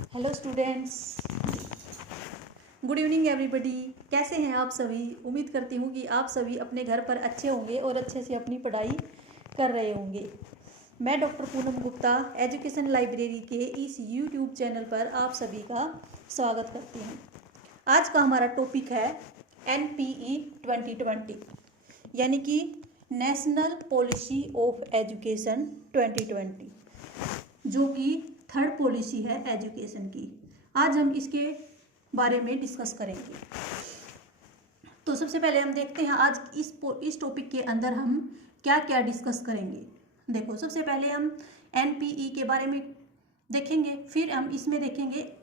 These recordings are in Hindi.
Hello students, good evening everybody. कैसे हैं आप सभी? उम्मीद करती हूँ कि आप सभी अपने घर पर अच्छे होंगे और अच्छे से अपनी पढ़ाई कर रहे होंगे। मैं doctor Poonam Gupta education library के इस यूट्यूब चैनल पर आप सभी का स्वागत करती हूँ। आज का हमारा टॉपिक है NPE 2020 यानी कि नेशनल पॉलिसी ऑफ एजुकेशन 2020, जो कि थर्ड पॉलिसी है एजुकेशन की। आज हम इसके बारे में डिस्कस करेंगे। तो सबसे पहले हम देखते हैं आज इस टॉपिक के अंदर हम क्या क्या डिस्कस करेंगे। देखो, सबसे पहले हम NPE के बारे में देखेंगे, फिर हम इसमें देखेंगे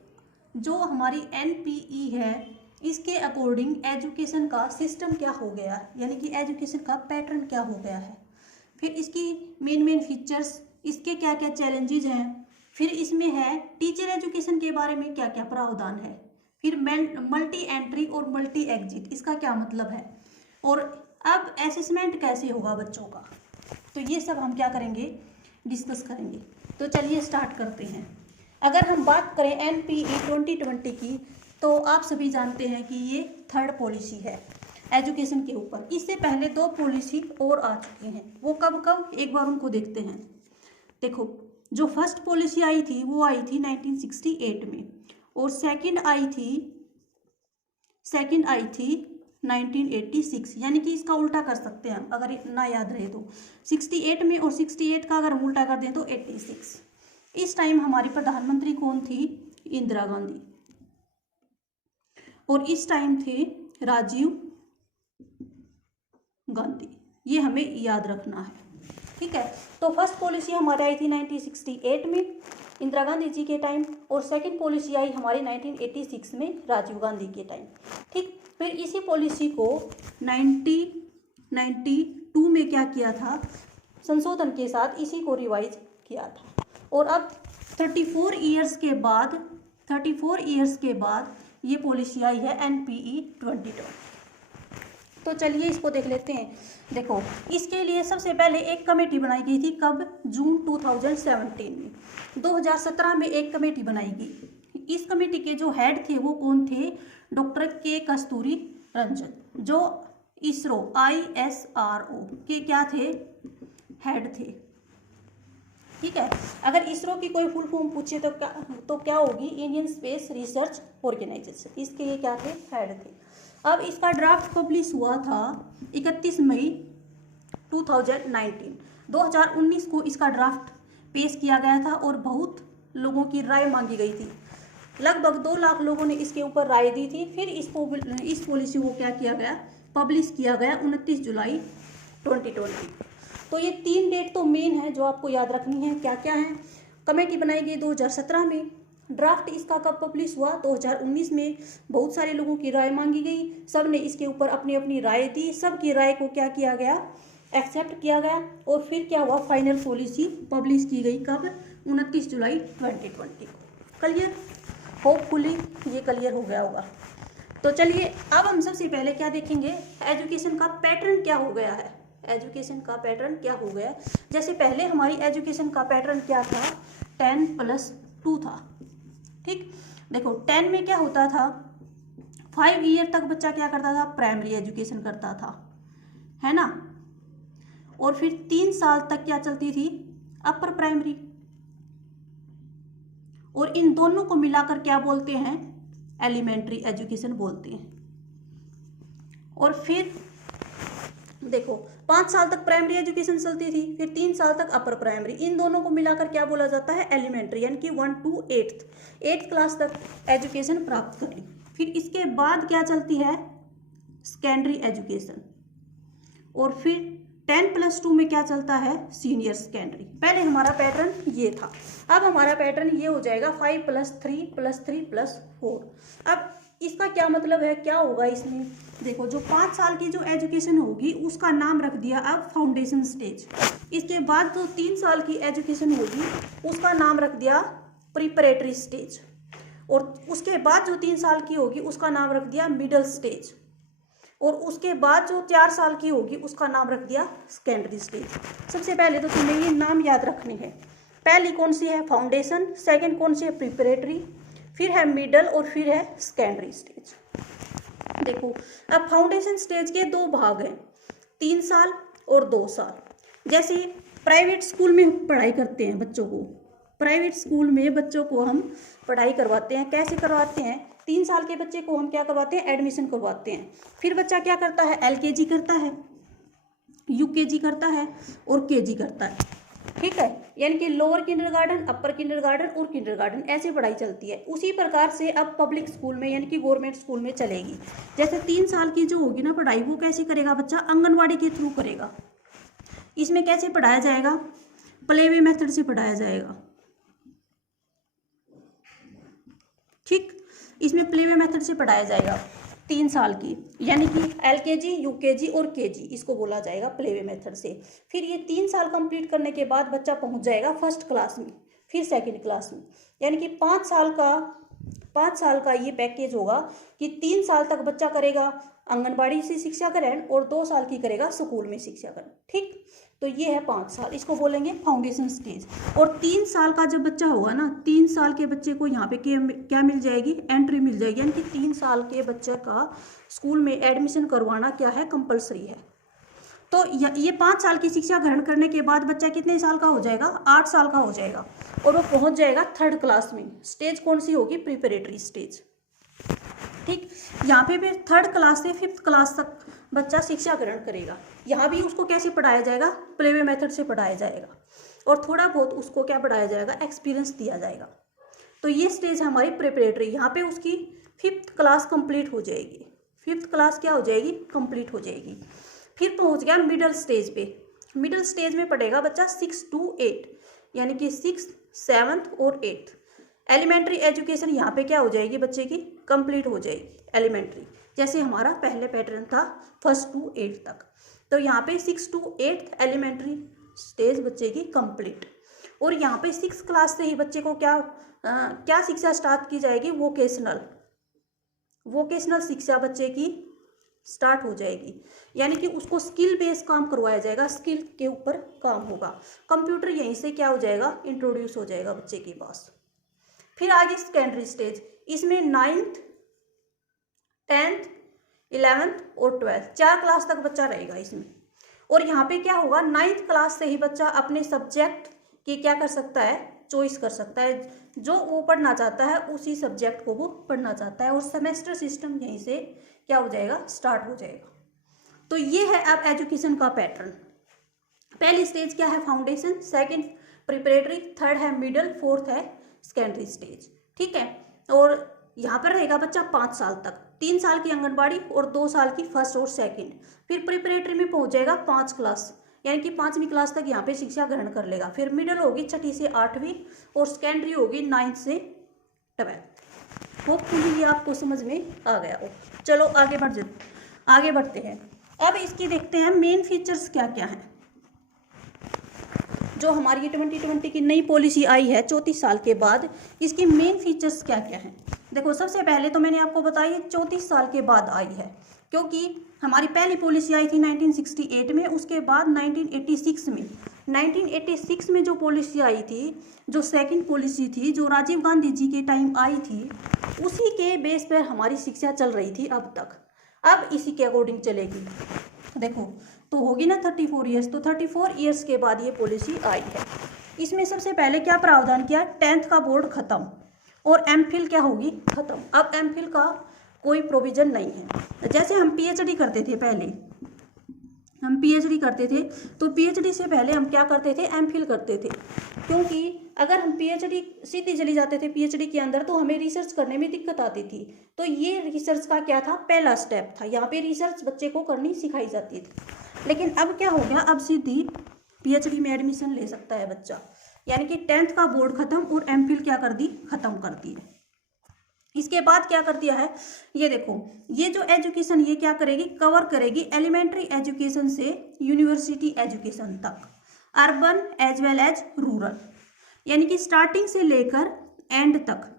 जो हमारी NPE है इसके अकॉर्डिंग एजुकेशन का सिस्टम क्या हो गया है, यानी कि एजुकेशन का पैटर्न क्या हो गया है। फिर इसकी मेन फीचर्स, इसके क्या क्या चैलेंजेस हैं। फिर इसमें है टीचर एजुकेशन के बारे में क्या क्या प्रावधान है। फिर मल्टी एंट्री और मल्टी एग्जिट, इसका क्या मतलब है, और अब असेसमेंट कैसे होगा बच्चों का। तो ये सब हम क्या करेंगे, डिस्कस करेंगे। तो चलिए स्टार्ट करते हैं। अगर हम बात करें NPE 2020 की, तो आप सभी जानते हैं कि ये थर्ड पॉलिसी है एजुकेशन के ऊपर। इससे पहले दो पॉलिसी और आ चुकी हैं। वो कब कब, एक बार उनको देखते हैं। देखो, जो फर्स्ट पॉलिसी आई थी वो आई थी 1968 में, और सेकंड आई थी 1986, यानी कि इसका उल्टा कर सकते हैं हम, अगर ना याद रहे तो 68 में, और 68 का अगर हम उल्टा कर दें तो 86। इस टाइम हमारी प्रधानमंत्री कौन थी? इंदिरा गांधी, और इस टाइम थे राजीव गांधी। ये हमें याद रखना है, ठीक है। तो फर्स्ट पॉलिसी हमारी आई थी 1968 में इंदिरा गांधी जी के टाइम, और सेकंड पॉलिसी आई हमारी 1986 में राजीव गांधी के टाइम, ठीक। फिर इसी पॉलिसी को 1992 में क्या किया था, संशोधन के साथ इसी को रिवाइज किया था। और अब 34 इयर्स के बाद ये पॉलिसी आई है NPE 2020। तो चलिए इसको देख लेते हैं। देखो, इसके लिए सबसे पहले एक कमेटी बनाई गई थी। कब? जून 2017 में। 2017 में एक कमेटी बनाई गई। इस कमेटी के जो हेड थे वो कौन थे? डॉक्टर के कस्तूरी रंजन, जो ISRO के क्या थे? हेड थे, ठीक है। अगर इसरो की कोई फुल फॉर्म पूछे तो क्या होगी? Indian space research organisation. इसके ये क्या थे? हेड थे। अब इसका ड्राफ्ट पब्लिश हुआ था 31 मई 2019 को इसका ड्राफ्ट पेश किया गया था, और बहुत लोगों की राय मांगी गई थी। लगभग 2 लाख लोगों ने इसके ऊपर राय दी थी। फिर इस पॉलिसी को क्या किया गया? पब्लिश किया गया 29 जुलाई 2020। तो ये 3 डेट तो मेन है जो आपको याद रखनी है। क्या क्या है? कमेटी बनाई गई 2017 में, ड्राफ्ट इसका कब पब्लिश हुआ? 2019 में। बहुत सारे लोगों की राय मांगी गई, सब ने इसके ऊपर अपनी अपनी राय दी। सबकी राय को क्या किया गया? एक्सेप्ट किया गया, और फिर क्या हुआ? फाइनल पॉलिसी पब्लिश की गई। कब? 29 जुलाई 2020 को। क्लियर? होपफुली ये क्लियर हो गया होगा। तो चलिए अब हम सबसे पहले क्या देखेंगे, एजुकेशन का पैटर्न क्या हो गया है। एजुकेशन का पैटर्न क्या हो गया? जैसे पहले हमारी एजुकेशन का पैटर्न क्या था? 10+2 था, ठीक। देखो, 10 में क्या होता था? 5 ईयर तक बच्चा क्या करता था? प्राइमरी एजुकेशन करता था, है ना। और फिर 3 साल तक क्या चलती थी? Upper primary. और इन दोनों को मिलाकर क्या बोलते हैं? एलिमेंट्री एजुकेशन बोलते हैं। और फिर देखो, 5 साल तक प्राइमरी एजुकेशन चलती थी, फिर 3 साल तक अपर प्राइमरी। इन दोनों को मिलाकर क्या बोला जाता है? एलिमेंट्री, यानी कि 1 to 8th क्लास तक एजुकेशन प्राप्त कर ली। फिर इसके बाद क्या चलती है? Secondary education. और फिर 10+2 में क्या चलता है? Senior secondary. पहले हमारा पैटर्न ये था। अब हमारा पैटर्न ये हो जाएगा 5+3+3+4। अब इसका क्या मतलब है, क्या होगा इसमें? देखो, जो 5 साल की जो एजुकेशन होगी उसका नाम रख दिया अब फाउंडेशन स्टेज। इसके बाद जो 3 साल की एजुकेशन होगी उसका नाम रख दिया प्रिपरेटरी स्टेज, और उसके बाद जो 3 साल की होगी उसका नाम रख दिया मिडिल स्टेज, और उसके बाद जो 4 साल की होगी उसका नाम रख दिया सेकेंडरी स्टेज। सबसे पहले तो तुम्हें ये नाम याद रखने हैं। पहली कौन सी है? फाउंडेशन। सेकंड कौन सी है? प्रिपरेटरी। फिर है मिडल और फिर है सेकेंडरी स्टेज। देखो अब फाउंडेशन स्टेज के दो भाग हैं, 3 साल और 2 साल। जैसे प्राइवेट स्कूल में पढ़ाई करते हैं बच्चों को, प्राइवेट स्कूल में बच्चों को हम पढ़ाई करवाते हैं, कैसे करवाते हैं, 3 साल के बच्चे को हम क्या करवाते हैं, एडमिशन करवाते हैं। फिर बच्चा क्या करता है, LKG करता है, UKG करता है और KG करता है, ठीक है। यानी कि लोअर किंडरगार्टन, अपर किंडरगार्टन और किंडरगार्टन, ऐसी पढ़ाई चलती है। उसी प्रकार से अब पब्लिक स्कूल में यानी कि गवर्नमेंट स्कूल में चलेगी। जैसे 3 साल की जो होगी ना पढ़ाई, वो कैसे करेगा बच्चा, आंगनवाड़ी के थ्रू करेगा। इसमें कैसे पढ़ाया जाएगा, प्ले वे मेथड से पढ़ाया जाएगा, ठीक। इसमें प्ले वे मेथड से पढ़ाया जाएगा 3 साल की, यानी कि LKG, UKG और KG, इसको बोला जाएगा प्ले वे मेथड से। फिर ये 3 साल कंप्लीट करने के बाद बच्चा पहुंच जाएगा फर्स्ट क्लास में, फिर सेकंड क्लास में। यानी कि 5 साल का ये पैकेज होगा कि 3 साल तक बच्चा करेगा आंगनबाड़ी से शिक्षा ग्रहण और 2 साल की करेगा स्कूल में शिक्षा ग्रहण, ठीक। तो ये है 5 साल, इसको बोलेंगे फाउंडेशन स्टेज। और 3 साल का जब बच्चा होगा ना, 3 साल के बच्चे को यहाँ पे क्या मिल जाएगी, एंट्री मिल जाएगी। यानी कि 3 साल के बच्चे का स्कूल में एडमिशन करवाना क्या है, कंपलसरी है। तो ये 5 साल की शिक्षा ग्रहण करने के बाद बच्चा कितने साल का हो जाएगा, 8 साल का हो जाएगा और वो पहुंच जाएगा 3rd क्लास में। स्टेज कौन सी होगी, प्रिपरेटरी स्टेज, ठीक। यहाँ पे फिर 3rd क्लास से 5th क्लास तक बच्चा शिक्षा ग्रहण करेगा। यहाँ भी उसको कैसे पढ़ाया जाएगा, प्ले वे मेथड से पढ़ाया जाएगा और थोड़ा बहुत उसको क्या पढ़ाया जाएगा, एक्सपीरियंस दिया जाएगा। तो ये स्टेज है हमारी प्रिपरेटरी। यहाँ पे उसकी 5th क्लास कंप्लीट हो जाएगी, 5th क्लास क्या हो जाएगी, कंप्लीट हो जाएगी। फिर पहुँच गया मिडल स्टेज पे। मिडल स्टेज में पढ़ेगा बच्चा 6 to 8, यानी कि 6th, 7th और 8th। एलिमेंट्री एजुकेशन यहाँ पे क्या हो जाएगी, बच्चे की कंप्लीट हो जाएगी एलिमेंट्री, जैसे हमारा पहले पैटर्न था 1st to 8th तक। तो यहाँ पे 6 to 8th एलिमेंट्री स्टेज बच्चे की कंप्लीट। और यहाँ पे 6th क्लास से ही बच्चे को क्या शिक्षा स्टार्ट की जाएगी, वोकेशनल शिक्षा बच्चे की स्टार्ट हो जाएगी। यानी कि उसको स्किल बेस्ड काम करवाया जाएगा, स्किल के ऊपर काम होगा। कंप्यूटर यहीं से क्या हो जाएगा, इंट्रोड्यूस हो जाएगा बच्चे के पास। फिर आगे सेकेंडरी स्टेज, इसमें 9th, 10th, 11th और 12th 4 क्लास तक बच्चा रहेगा इसमें। और यहाँ पे क्या होगा, 9th क्लास से ही बच्चा अपने सब्जेक्ट की क्या कर सकता है, चॉइस कर सकता है। जो वो पढ़ना चाहता है उसी सब्जेक्ट को वो पढ़ना चाहता है और सेमेस्टर सिस्टम यहीं से क्या हो जाएगा, स्टार्ट हो जाएगा। तो ये है अब एजुकेशन का पैटर्न। पहली स्टेज क्या है, फाउंडेशन, सेकंड प्रिपरेटरी, थर्ड है मिडल, फोर्थ है सेकेंडरी स्टेज, ठीक है। और यहाँ पर रहेगा बच्चा 5 साल तक, 3 साल की आंगनबाड़ी और 2 साल की फर्स्ट और सेकंड। फिर प्रिपरेटरी में पहुँच जाएगा 5 क्लास, यानी कि 5वीं क्लास तक यहाँ पे शिक्षा ग्रहण कर लेगा। फिर मिडल होगी 6ठी से 8वीं और सेकेंडरी होगी 9th से 12th। होपफुली ये आपको समझ में आ गया हो। चलो आगे बढ़ते हैं। अब इसकी देखते हैं मेन फीचर्स क्या क्या हैं। जो हमारी 2020 की नई पॉलिसी आई है 34 साल के बाद, इसकी मेन फीचर्स क्या क्या हैं। देखो सबसे पहले तो मैंने आपको बताया 34 साल के बाद आई है, क्योंकि हमारी पहली पॉलिसी आई थी 1968 में, उसके बाद 1986 में जो पॉलिसी आई थी, जो सेकंड पॉलिसी थी, जो राजीव गांधी जी के टाइम आई थी, उसी के बेस पर हमारी शिक्षा चल रही थी अब तक। अब इसी के अकॉर्डिंग चलेगी। देखो तो होगी ना 34 ईयर्स, तो 34 ईयर्स के बाद ये पॉलिसी आई है। इसमें सबसे पहले क्या प्रावधान किया, 10th का बोर्ड खत्म और एमफिल क्या होगी, खत्म। अब एमफिल का कोई प्रोविजन नहीं है। जैसे हम पीएचडी करते थे, पहले हम पीएचडी करते थे, तो पीएचडी से पहले हम क्या करते थे, एमफिल करते थे। क्योंकि अगर हम पीएचडी सीधे चली जाते थे पीएचडी के अंदर, तो हमें रिसर्च करने में दिक्कत आती थी। तो ये रिसर्च का क्या था, पहला स्टेप था। यहाँ पे रिसर्च बच्चे को करनी सिखाई जाती थी। लेकिन अब क्या हो गया, अब सीधी पीएचडी में एडमिशन ले सकता है बच्चा। यानी कि 10th का बोर्ड खत्म और एमफिल क्या कर दी, खत्म कर दी। इसके बाद क्या कर दिया है, ये देखो, ये जो एजुकेशन ये क्या करेगी, कवर करेगी एलिमेंट्री एजुकेशन से यूनिवर्सिटी एजुकेशन तक, urban as well as rural, यानी कि स्टार्टिंग से लेकर एंड तक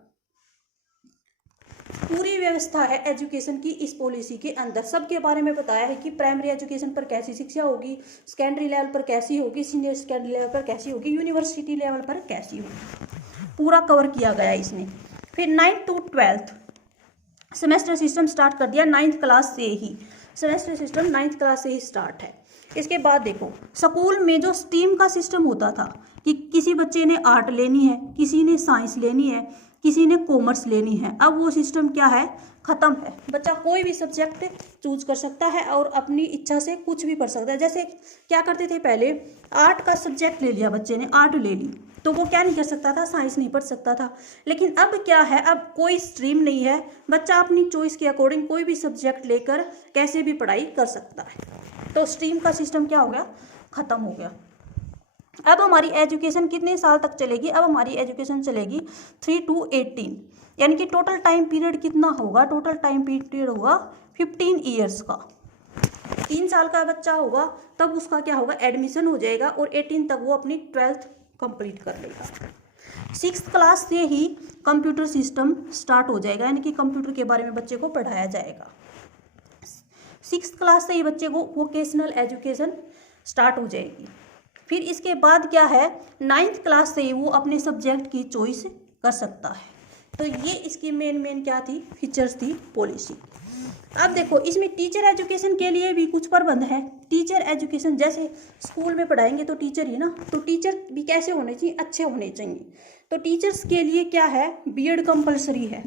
पूरी व्यवस्था है एजुकेशन की। इस पॉलिसी के अंदर सबके बारे में बताया है कि प्राइमरी एजुकेशन पर कैसी शिक्षा होगी, सेकेंडरी लेवल पर कैसी होगी, सीनियर सेकेंडरी लेवल पर कैसी होगी, यूनिवर्सिटी लेवल पर कैसी होगी, पूरा कवर किया गया इसने। फिर 9th to 12th semester system start कर दिया 9th क्लास से ही, सेमेस्टर सिस्टम 9th क्लास से ही स्टार्ट है। इसके बाद देखो स्कूल में जो स्ट्रीम का सिस्टम होता था कि किसी बच्चे ने आर्ट लेनी है, किसी ने साइंस लेनी है, किसी ने कॉमर्स लेनी है, अब वो सिस्टम क्या है, ख़त्म है। बच्चा कोई भी सब्जेक्ट चूज कर सकता है और अपनी इच्छा से कुछ भी पढ़ सकता है। जैसे क्या करते थे पहले, आर्ट का सब्जेक्ट ले लिया बच्चे ने, आर्ट ले ली, तो वो क्या नहीं कर सकता था, साइंस नहीं पढ़ सकता था। लेकिन अब क्या है, अब कोई स्ट्रीम नहीं है, बच्चा अपनी चॉइस के अकॉर्डिंग कोई भी सब्जेक्ट लेकर कैसे भी पढ़ाई कर सकता है। तो स्ट्रीम का सिस्टम क्या हो गया, ख़त्म हो गया। अब हमारी एजुकेशन कितने साल तक चलेगी, अब हमारी एजुकेशन चलेगी 3 to 18, यानी कि टोटल टाइम पीरियड कितना होगा, टोटल टाइम पीरियड होगा 15 ईयर्स का। 3 साल का बच्चा होगा तब उसका क्या होगा, एडमिशन हो जाएगा और 18 तक वो अपनी 12th कंप्लीट कर लेगा। 6th क्लास से ही कंप्यूटर सिस्टम स्टार्ट हो जाएगा, यानी कि कंप्यूटर के बारे में बच्चे को पढ़ाया जाएगा। 6th क्लास से ही बच्चे को वोकेशनल एजुकेशन स्टार्ट हो जाएगी। फिर इसके बाद क्या है, 9th क्लास से ही वो अपने सब्जेक्ट की चॉइस कर सकता है। तो ये इसकी मेन क्या थी, फीचर्स थी पॉलिसी। अब देखो इसमें टीचर एजुकेशन के लिए भी कुछ प्रबंध है। टीचर एजुकेशन जैसे स्कूल में पढ़ाएंगे तो टीचर ही ना, तो टीचर भी कैसे होने चाहिए, अच्छे होने चाहिए। तो टीचर्स के लिए क्या है, बीएड कंपलसरी है।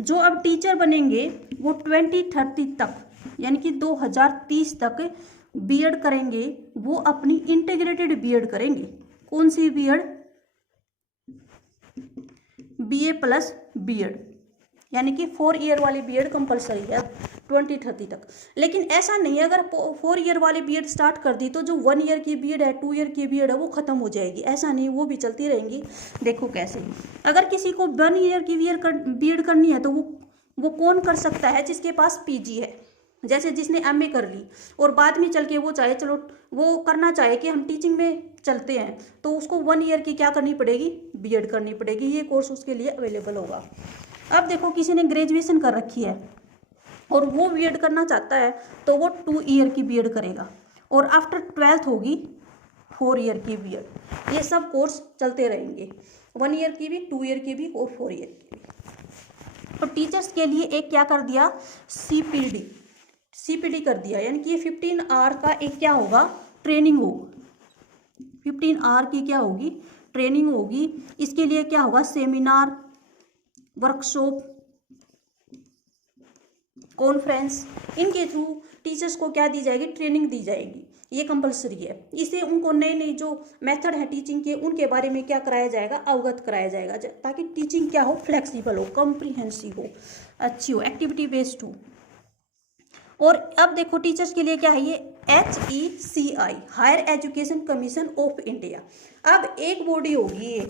जो अब टीचर बनेंगे वो 2030 तक, यानी कि 2030 तक बीएड करेंगे, वो अपनी इंटीग्रेटेड बीएड करेंगे। कौन सी बीएड, बीए प्लस बीएड, यानी कि 4 ईयर वाली बीएड कंपलसरी है 2030 तक। लेकिन ऐसा नहीं है, अगर 4 ईयर वाली बीएड स्टार्ट कर दी तो जो 1 ईयर की बीएड है, 2 ईयर की बीएड है, वो खत्म हो जाएगी। ऐसा नहीं, वो भी चलती रहेंगी। देखो कैसे, अगर किसी को 1 ईयर की बीएड करनी है तो वो कौन कर सकता है, जिसके पास पीजी है। जैसे जिसने एमए कर ली और बाद में चल के वो चाहे, चलो वो करना चाहे कि हम टीचिंग में चलते हैं, तो उसको 1 ईयर की क्या करनी पड़ेगी, बीएड करनी पड़ेगी। ये कोर्स उसके लिए अवेलेबल होगा। अब देखो किसी ने ग्रेजुएशन कर रखी है और वो बीएड करना चाहता है तो वो 2 ईयर की बीएड करेगा और आफ्टर 12th होगी 4 ईयर की बीएड। ये सब कोर्स चलते रहेंगे, 1 ईयर की भी, 2 ईयर की भी और 4 ईयर की भी। तो टीचर्स के लिए एक क्या कर दिया, सीपीडी कर दिया, यानी कि ये 15 आवर का एक क्या होगा, ट्रेनिंग होगा। 15 आवर की क्या होगी, ट्रेनिंग होगी। इसके लिए क्या होगा, सेमिनार, वर्कशॉप, कॉन्फ्रेंस, इनके थ्रू टीचर्स को क्या दी जाएगी, ट्रेनिंग दी जाएगी। ये कंपलसरी है। इससे उनको नए नए जो मेथड है टीचिंग के, उनके बारे में क्या कराया जाएगा, अवगत कराया जाएगा, ताकि टीचिंग क्या हो, फ्लेक्सिबल हो, कॉम्प्रिहेंसिव हो, अच्छी हो, एक्टिविटी बेस्ड हो। और अब देखो टीचर्स के लिए क्या है, ये HECI, higher education commission of India. अब एक बॉडी होगी ये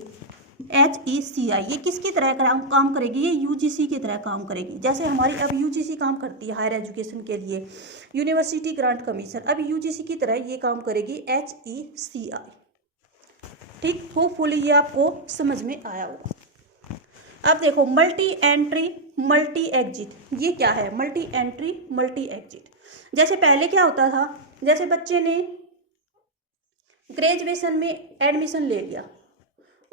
HECI, ये किसकी तरह काम करेगी, ये UGC की तरह काम करेगी। जैसे हमारी अब UGC काम करती है हायर एजुकेशन के लिए, यूनिवर्सिटी ग्रांट कमीशन, अब UGC की तरह ये काम करेगी HECI। ठीक, होपफुली ये आपको समझ में आया होगा। अब देखो मल्टी एंट्री मल्टी एग्जिट, ये क्या है, मल्टी एंट्री मल्टी एग्जिट। जैसे पहले क्या होता था, जैसे बच्चे ने ग्रेजुएशन में एडमिशन ले लिया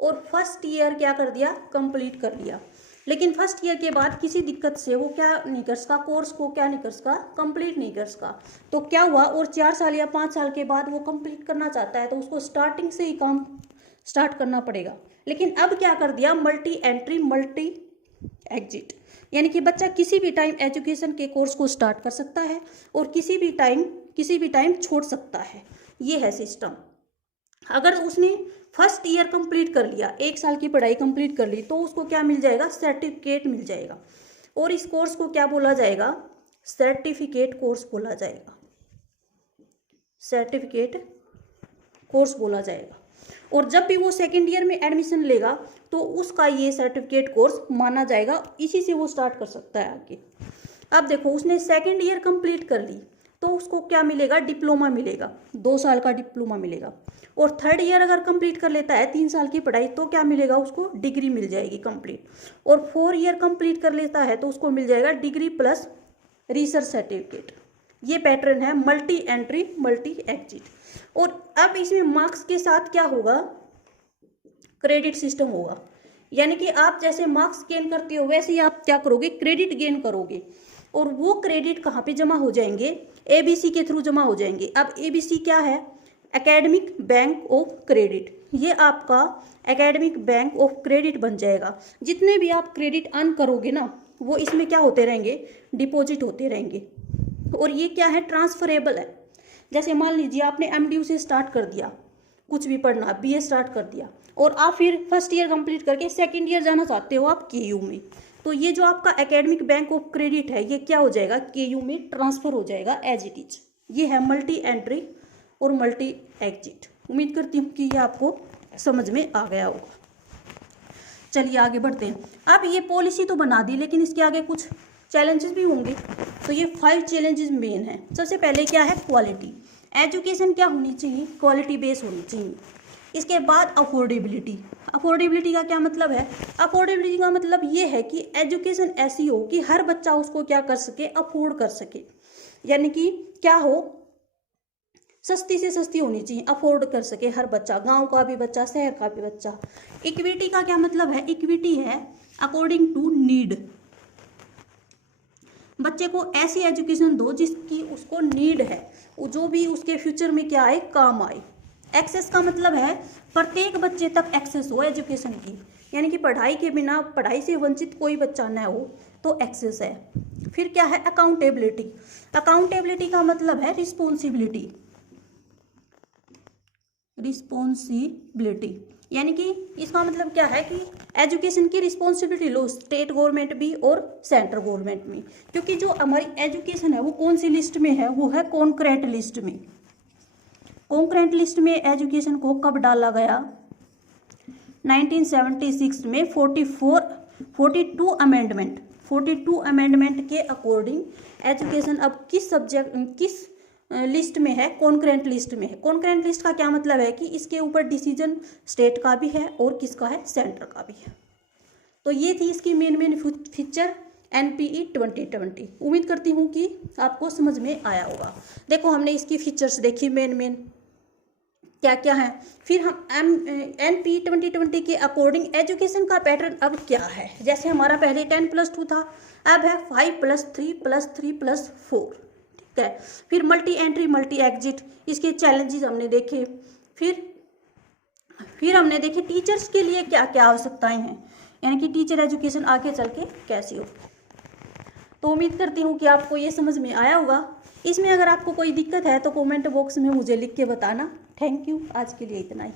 और फर्स्ट ईयर क्या कर दिया, कंप्लीट कर लिया, लेकिन फर्स्ट ईयर के बाद किसी दिक्कत से वो क्या नहीं कर सका, कोर्स को क्या नहीं कर सका, कंप्लीट नहीं कर सका। तो क्या हुआ, और 4 साल या 5 साल के बाद वो कंप्लीट करना चाहता है तो उसको स्टार्टिंग से ही काम स्टार्ट करना पड़ेगा। लेकिन अब क्या कर दिया, मल्टी एंट्री मल्टी एग्जिट, यानी कि बच्चा किसी भी टाइम एजुकेशन के कोर्स को स्टार्ट कर सकता है और किसी भी टाइम छोड़ सकता है। ये है सिस्टम। अगर उसने फर्स्ट ईयर कंप्लीट कर लिया, 1 साल की पढ़ाई कंप्लीट कर ली, तो उसको क्या मिल जाएगा, सर्टिफिकेट मिल जाएगा। और इस कोर्स को क्या बोला जाएगा, सर्टिफिकेट कोर्स बोला जाएगा, सर्टिफिकेट कोर्स बोला जाएगा। और जब भी वो सेकेंड ईयर में एडमिशन लेगा तो उसका ये सर्टिफिकेट कोर्स माना जाएगा, इसी से वो स्टार्ट कर सकता है आगे। अब देखो उसने सेकेंड ईयर कंप्लीट कर ली तो उसको क्या मिलेगा, डिप्लोमा मिलेगा, 2 साल का डिप्लोमा मिलेगा। और थर्ड ईयर अगर कंप्लीट कर लेता है 3 साल की पढ़ाई, तो क्या मिलेगा उसको, डिग्री मिल जाएगी कंप्लीट। और 4 ईयर कंप्लीट कर लेता है तो उसको मिल जाएगा डिग्री प्लस रिसर्च सर्टिफिकेट। ये पैटर्न है मल्टी एंट्री मल्टी एग्जिट। और अब इसमें मार्क्स के साथ क्या होगा, क्रेडिट सिस्टम होगा। यानी कि आप जैसे मार्क्स गेन करते हो वैसे ही आप क्या करोगे, क्रेडिट गेन करोगे। और वो क्रेडिट कहाँ पे जमा हो जाएंगे, एबीसी के थ्रू जमा हो जाएंगे। अब एबीसी क्या है, एकेडमिक बैंक ऑफ क्रेडिट। ये आपका एकेडमिक बैंक ऑफ क्रेडिट बन जाएगा। जितने भी आप क्रेडिट अर्न करोगे ना, वो इसमें क्या होते रहेंगे, डिपॉजिट होते रहेंगे। और ये क्या है, ट्रांसफरेबल है। जैसे मान लीजिए आपने एमडीयू से स्टार्ट कर दिया कुछ भी पढ़ना, बीए स्टार्ट कर दिया, और आप फिर फर्स्ट ईयर कंप्लीट करके सेकंड ईयर जाना चाहते हो आप केयू में, तो ये जो आपका एकेडमिक बैंक ऑफ क्रेडिट है ये क्या हो जाएगा, केयू में ट्रांसफर हो जाएगा एज इट इज। ये है मल्टी एंट्री और मल्टी एग्जिट। उम्मीद करती हूँ कि ये आपको समझ में आ गया होगा। चलिए आगे बढ़ते हैं। अब ये पॉलिसी तो बना दी, लेकिन इसके आगे कुछ चैलेंजेस भी होंगे। तो ये 5 चैलेंजेस मेन हैं। सबसे पहले क्या है, क्वालिटी। एजुकेशन क्या होनी चाहिए, क्वालिटी बेस होनी चाहिए। इसके बाद अफोर्डेबिलिटी। अफोर्डेबिलिटी का क्या मतलब है, अफोर्डेबिलिटी का मतलब ये है कि एजुकेशन ऐसी हो कि हर बच्चा उसको क्या कर सके, अफोर्ड कर सके। यानी कि क्या हो, सस्ती से सस्ती होनी चाहिए, अफोर्ड कर सके हर बच्चा, गांव का भी बच्चा, शहर का भी बच्चा। इक्विटी का क्या मतलब है, इक्विटी है अकॉर्डिंग टू नीड। बच्चे को ऐसी एजुकेशन दो जिसकी उसको नीड है, जो भी उसके फ्यूचर में क्या आए, काम आए। एक्सेस का मतलब है प्रत्येक बच्चे तक एक्सेस हो एजुकेशन की, यानी कि पढ़ाई के बिना, पढ़ाई से वंचित कोई बच्चा न हो, तो एक्सेस है। फिर क्या है, अकाउंटेबिलिटी। अकाउंटेबिलिटी का मतलब है रिस्पॉन्सिबिलिटी। रिस्पॉन्सिबिलिटी यानी कि इसका मतलब क्या है कि एजुकेशन की रिस्पॉन्सिबिलिटी लो, स्टेट गवर्नमेंट भी और सेंट्रल गवर्नमेंट में। क्योंकि जो हमारी एजुकेशन है वो कौन सी लिस्ट में है, वो है कॉन्करेंट लिस्ट में। कॉन्करेंट लिस्ट में एजुकेशन को कब डाला गया, 1976 में 42 अमेंडमेंट के अकॉर्डिंग एजुकेशन अब किस सब्जेक्ट, किस लिस्ट में है, कॉन्करेंट लिस्ट में है। कॉन्करेंट लिस्ट का क्या मतलब है कि इसके ऊपर डिसीजन स्टेट का भी है और किसका है, सेंटर का भी है। तो ये थी इसकी मेन फीचर एनपीई 2020। उम्मीद करती हूँ कि आपको समझ में आया होगा। देखो हमने इसकी फीचर्स देखी, मेन क्या क्या है। फिर हम एनपीई 2020 के अकॉर्डिंग एजुकेशन का पैटर्न अब क्या है। जैसे हमारा पहले 10+2 था, अब है 5+3+3+4। ठीक है। फिर मल्टी एंट्री मल्टी एग्जिट, इसके चैलेंजेस हमने देखे। फिर हमने देखे टीचर्स के लिए क्या क्या आवश्यकताएं हैं, यानी कि टीचर एजुकेशन आगे चल के कैसी हो। तो उम्मीद करती हूँ कि आपको ये समझ में आया होगा। इसमें अगर आपको कोई दिक्कत है तो कमेंट बॉक्स में मुझे लिख के बताना। थैंक यू, आज के लिए इतना ही।